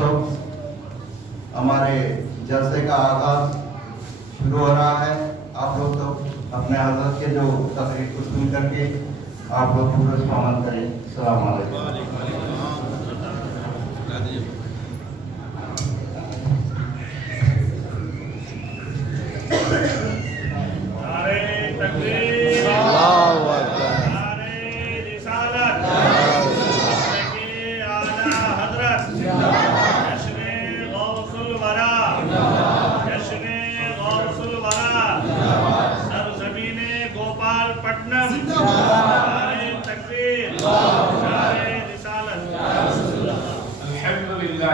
دوستوں، ہمارے جلسے کا آغاز شروع ہو رہا ہے۔ آپ لوگ تو اپنے حضرت کے جو تقریر کو سن کر کے آپ لوگ پورا عمل کریں۔ السلام علیکم۔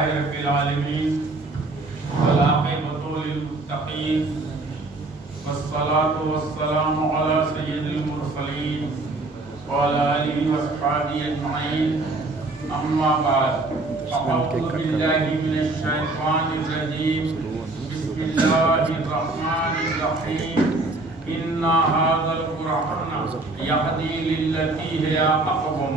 رب العالمین والعاقبۃ للمتقین والصلاة والسلام علی سید المرسلین وعلی آلہ واصحابہ اجمعین، اما بعد، اعوذ باللہ من الشیطان الرجیم، بسم اللہ الرحمن الرحیم، انا ھذا القرآن یہدی للتی ہی اقوم،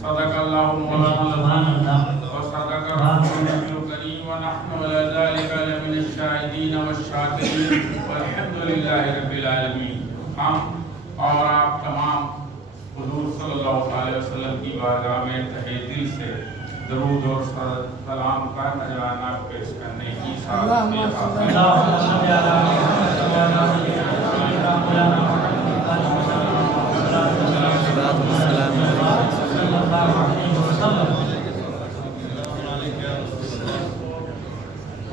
صدق اللہ مولانا وصدق رسولہ الکریم ونحن علی ذلک لمن الشاہدین والشاکرین والحمد للہ رب العالمین۔ ہم اور آپ تمام حضور صلی اللہ علیہ وسلم کی بارگاہ میں تہہ دل سے درود اور سلام کا نذرانہ پیش کرنے کی سعادت حاصل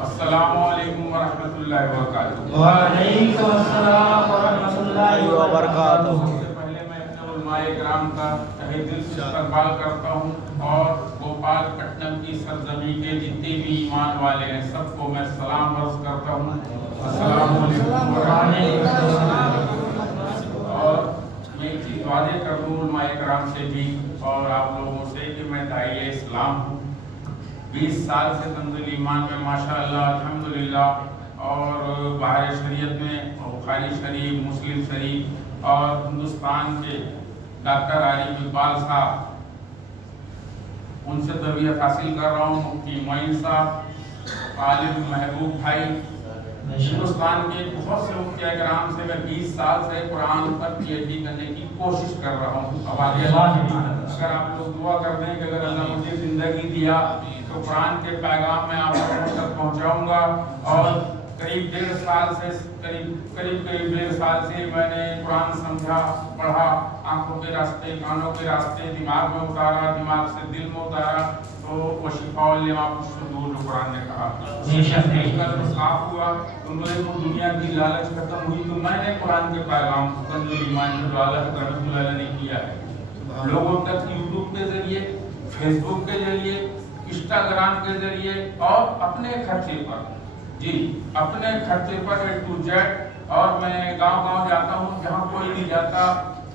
السلام علیکم ورحمۃ اللہ وبرکاتہ۔ وعلیکم السلام ورحمۃ اللہ وبرکاتہ۔ سب سے پہلے میں اپنے علماء کرام کا تہہ دل سے استقبال کرتا ہوں اور گوپال پٹنم کی سرزمین کے جتنے بھی ایمان والے ہیں سب کو میں سلام عرض کرتا ہوں، السلام علیکم ورحمۃ اللہ۔ اور میں ایک چیز واضح کر دوں علماء کرام سے بھی اور آپ لوگوں سے کہ میں داعیہ اسلام ہوں۔ 20 سال سے تنزل ایمان میں ماشاءاللہ الحمدللہ اور باہر شریعت میں بخاری شریف، مسلم شریف اور ہندوستان کے ڈاکٹر عارف اقبال صاحب ان سے تربیت حاصل کر رہا ہوں، مفتی معین صاحب، عالم محبوب بھائی، ہندوستان کے بہت سے مفتی کرام سے میں 20 سال سے قرآن پر پی ایچ ڈی کرنے کی کوشش کر رہا ہوں۔ اب آگے اگر آپ لوگ دعا کر دیں کہ اگر اللہ مجھے زندگی دیا تو قرآن کے پیغام میں آپ تک پہنچاؤں گا۔ اور قریب 1.5 سال سے قریب 1.5 سال سے میں نے قرآن سمجھا، پڑھا، آنکھوں کے راستے، کانوں کے راستے، دماغ میں اتارا، دماغ سے دل میں اتارا، تو وہ شفاء لما فی الصدور جو قرآن نے کہا قلب صاف ہوا تو میرے کو دنیا کی لالچ ختم ہوئی، تو میں نے قرآن کے پیغام کو تنزل ایمان میں جو اللہ رحمۃ اللہ نے کیا ہے لوگوں تک یوٹیوب کے ذریعے، فیس بک کے ذریعے، انسٹاگرام کے ذریعے اور اپنے خرچے پر، جی اپنے خرچے پر A to Z، اور میں گاؤں گاؤں جاتا ہوں جہاں کوئی نہیں جاتا،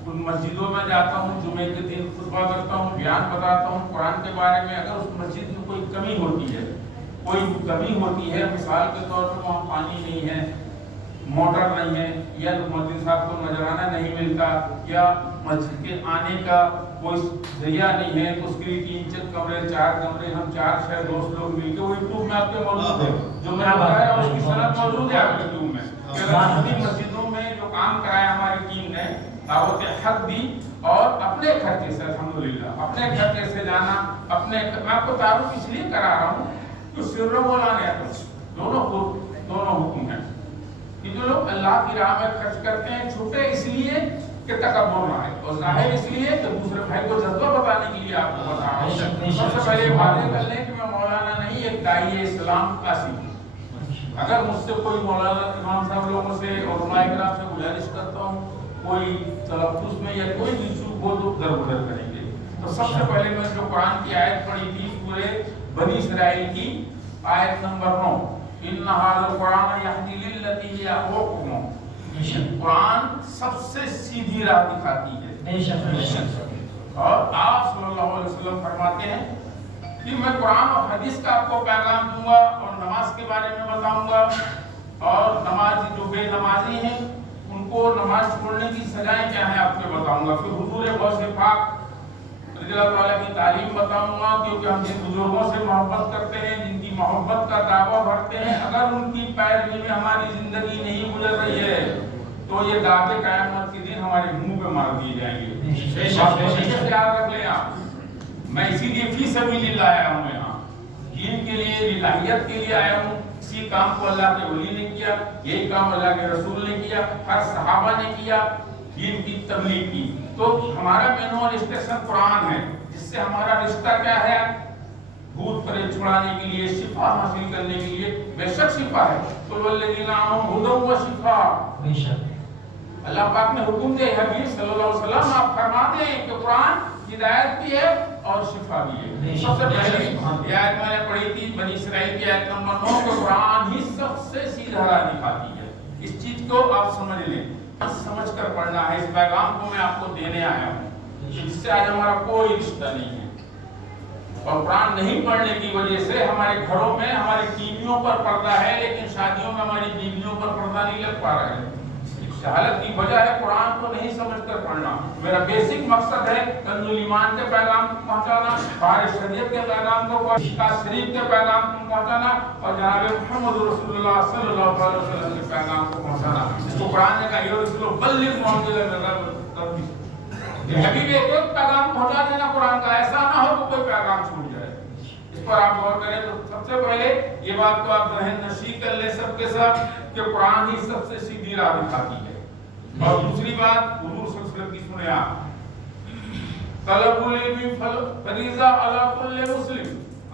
ان مسجدوں میں جاتا ہوں، جمعے کے دن خطبہ کرتا ہوں، بیان بتاتا ہوں قرآن کے بارے میں۔ اگر اس مسجد میں کوئی کمی ہوتی ہے، مثال کے طور پر وہاں پانی نہیں ہے، موٹر نہیں ہے، یا مولوی صاحب کو نذرانہ نہیں ملتا، یا مسجد کے آنے کا کوئی ذریعہ نہیں ہے، تو اس کے لیے 3 کمرے 4 کمرے ہم 4-6 دوست لوگ مل کے وہ یوٹیوب میں آپ کے موجود ہے، جو میں نے بتایا اس کی سند موجود ہے آپ کے یوٹیوب میں۔ سبھی مسجدوں میں جو کام کرایا ہماری ٹیم نے، دعوت حق دی اور اپنے خرچے سے، الحمدللہ اپنے خرچے سے جانا، اپنے آپ کو تعارف اس لیے کرا رہا ہوں کہ سر و مولانا دونوں حکم ہیں کہ جو لوگ اللہ کی راہ میں خرچ کرتے ہیں، چھوٹے اس لیے کہ تکبر نہ ہے، اور ظاہر اس لیے کہ دوسرے بھائی کو جذبہ بتانے کے لیے آپ کو بتا رہا ہوں۔ سب سے پہلے واضح کر لیں کہ میں مولانا نہیں، ایک داعیہ اسلام قاسم ہوں۔ اگر مجھ سے کوئی مولانا امام صاحب لوگوں سے اور علماء کرام سے گزارش کرتا ہوں کوئی تلفظ میں یا کوئی بھی چوک ہو تو درگزر کریں گے۔ تو سب سے پہلے میں جو قرآن کی آیت پڑھی تھی سورہ بنی اسرائیل کی آیت نمبر 9، ان ھذا القرآن یہدی للتی ہی اقوم، قرآن سب سے سیدھی راہ دکھاتی ہے۔ اور آپ صلی اللہ علیہ وسلم فرماتے ہیں کہ میں قرآن اور حدیث کا آپ کو پیغام دوں گا اور نماز کے بارے میں بتاؤں گا، اور نماز جو بے نمازی ہیں ان کو نماز چھوڑنے کی سزائیں کیا ہیں آپ کو بتاؤں گا، پھر حضور غوث پاک رضی اللہ تعالیٰ کی تعلیم بتاؤں گا، کیونکہ ہم جن بزرگوں سے محبت کرتے ہیں، मोहब्बत का दावा भरते हैं, अगर उनकी पैरवी में हमारी जिंदगी नहीं गुजर रही है तो ये दावे क़यामत के दिन हमारे मुंह पे मार दिए जाएंगे। याद रख लें आप, मैं इसीलिए फी सबीलिल्लाह आया हूँ यहाँ, दीन के लिए, इलाहियत के लिए आया हूँ। इसी काम को अल्लाह के वली ने किया, यही काम अल्लाह के रसूल ने किया, हर सहाबा ने किया, दीन की तबलीग की। तो हमारा मैनुअल स्टेशन कुरान है, जिससे हमारा रिश्ता क्या है, भूत प्रेत छुड़ाने के लिए, शिफा हासिल करने के लिए। बेशक शिफा है, तो वल्लज़ीना आमनू हुदन व शिफा, अल्लाह पाक ने हुक्म दिया, हबीब सल्लल्लाहु अलैहि वसल्लम आप फरमा दें कि कुरान हिदायत भी है और शिफा भी है। सबसे पहले ये आयत मैंने पढ़ी थी बनी इसराइल की आयत नंबर 9 को, कुरान ही सबसे सीधा राह दिखाती है। इस चीज को आप समझ लें, समझ कर पढ़ना है। इस पैगाम को मैं आपको देने आया हूँ, जिससे आज हमारा कोई रिश्ता नहीं है। और कुरान नहीं पढ़ने की वजह से हमारे घरों में, हमारी टीवियों पर पर्दा है, लेकिन शादियों में हमारी बीवियों पर पर्दा नहीं लग पा रहा है। हालत की वजह है कुरान को नहीं समझकर पढ़ना। मेरा बेसिक मकसद है कंजुल ईमान के पैगाम को पहुंचाना, बाहर शरीयत के पैगाम को, शरीफ के पैगाम को पहुंचाना, और जनाब मुहम्मद रसूलुल्लाह सल्लल्लाहु अलैहि वसल्लम के पैगाम को पहुंचाना। इसको कुरान ने कहा, यो रसूल बल्लिग मुहम्मद हबीब एक पैगाम पहुंचा देना कुरान का, ऐसा ना हो कि कोई पैगाम छूट जाए। इस पर आप गौर करें तो सबसे पहले ये बात तो आप जहन नशीं कर ले सबके सब कि कुरान ही सबसे सीधी राह दिखाती है। और दूसरी बात हुजूर सल्लल्लाहु अलैहि वसल्लम की सुने आप, तलबुल इल्मी फरीज़ा अला कुल्li मुस्लिम।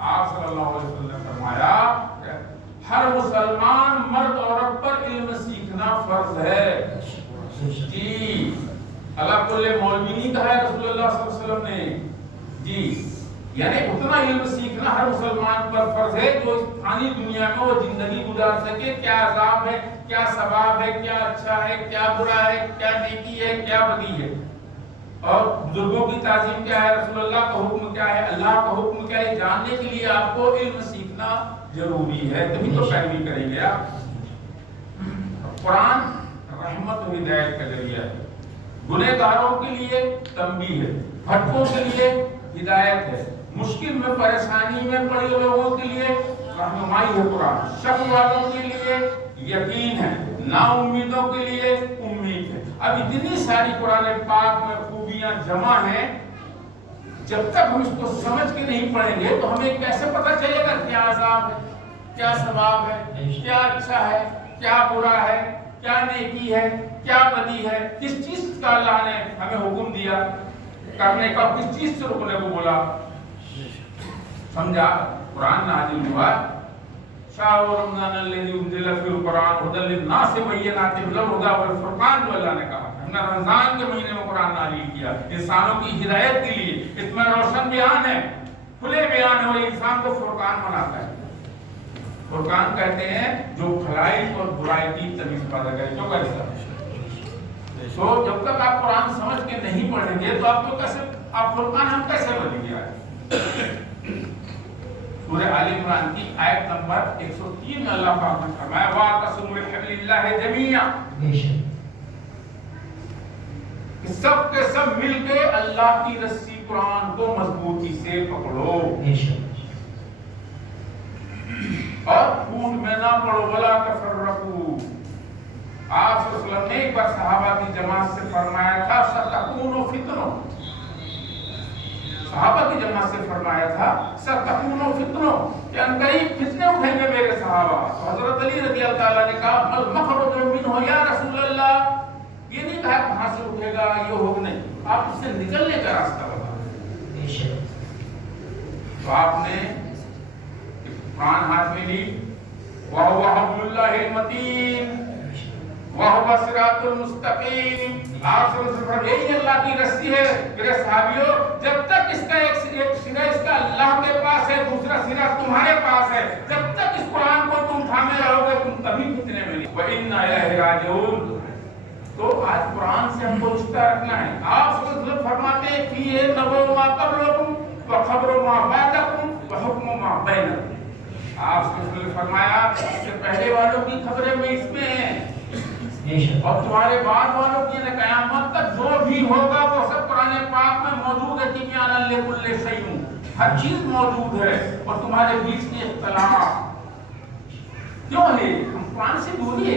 आप सल्लल्लाहु अलैहि वसल्लम ने फरमाया हर मुसलमान मर्द औरत पर इल्म सीखना फर्ज है। जी, अला कुल्li मौलवी नहीं कहा है रसूलुल्लाह सल्लल्लाहु अलैहि वसल्लम ने जी, यानी उतना इल्म सीखना हर मुसलमान पर फर्ज है जो इस फानी दुनिया में वो जिंदगी गुजार सके। क्या अज़ाब है, क्या सवाब है, क्या अच्छा है, क्या बुरा है, क्या नेकी है, क्या बदी है, और बुजुर्गों की ताज़ीम क्या है, रसूलुल्लाह का हुक्म क्या है, अल्लाह का हुक्म क्या है, जानने के लिए आपको इल्म सीखना जरूरी है, तभी तो पैरवी करेंगे आप। कुरान रहमत और हिदायत का जरिया है, गुनहगारों के लिए तंबीह है, भटकों के लिए हिदायत है, मुश्किल में परेशानी में पड़े लोगों के लिए रहनुमाई है कुरान, शक वालों के लिए यकीन है, नाउम्मीदों के लिए उम्मीद है। अब इतनी सारी कुरान पाक में खूबियां जमा हैं, जब तक हम इसको समझ के नहीं पढ़ेंगे तो हमें कैसे पता चलेगा क्या अज़ाब है, क्या सवाब है, क्या अच्छा है, क्या बुरा है, क्या नेकी है, क्या बदी है, किस चीज का अल्लाह ने हमें हुक्म दिया करने का, किस चीज से रुकने को बोला। समझा? कुरान नाजिल हुआ शाहरुर रमजान अल्लज़ी उनज़िला फ़ीहिल कुरान हुदल लिन्नास बय्यिनातिन मिनल हुदा वल फुरक़ान, जो अल्लाह ने कहा हमने रमजान के महीने में कुरान नाजिल किया इंसानों की हिदायत के लिए। इसमें रोशन बयान है, खुले बयान है, और इंसान को फुरक़ान बनाता है। फुरक़ान कहते हैं जो भलाई और बुराई की तमीज़ पैदा करे, जो कैसा। तो जब तक आप कुरान समझ के नहीं पढ़ेंगे तो आपको कैसे, आप फुरक़ान हम कैसे बनेंगे। सूरह आले इमरान की आयत नंबर 103 में अल्लाह पाक ने फरमाया वातसिमू बिहब्लिल्लाहि जमीआ, सब के सब मिलके अल्लाह की रस्सी कुरान को मजबूती से पकड़ो और फूट में ना पड़ो, वला तफर्रकू। आप सल्लल्लाहु अलैहि वसल्लम ने एक बार सहाबा की जमात से फरमाया था सतकूनु फितनो, सहाबा की जमात से फरमाया था सतकूनु फितनो, कि अनकरीब फितने उठेंगे मेरे सहाबा। तो हजरत अली रज़ी अल्लाह ताला ने कहा अल मखरुज मिनहु या रसूल अल्लाह, ये नहीं कहा कहां से उठेगा, ये होगा नहीं, आप इससे निकलने का रास्ता बताओ। तो आपने कुरान हाथ में ली, वा हुवा हब्लुल्लाहिल मतीन वा हुवा सिरातुल मुस्तकीम। आप सब यही अल्लाह की रस्सी है मेरे साहबियों, जब तक इसका एक सिरा इसका अल्लाह के पास है, दूसरा सिरा तुम्हारे पास है, जब तक इस कुरान को तुम थामे रहोगे तुम कभी फितने में नहीं। व इन्ना इलैहि राजिऊन। तो आज कुरान से हमको रिश्ता रखना है। आप सब फरमाते हैं कि ये नबो मा कब्लकुम व खबरो मा बादकुम व हुक्मु मा बैनकुम। आप सब फरमाया इससे पहले वालों की खबरें में इसमें हैं और तुम्हारे बाद वालों की क़यामत तक जो भी होगा वो सब कुरान पाक में मौजूद है। तिब्यानन लिकुल्लि शैइन, हर चीज मौजूद है, और तुम्हारे बीच की इख्तिलाफ बोले, हम कुरान से बोलिए,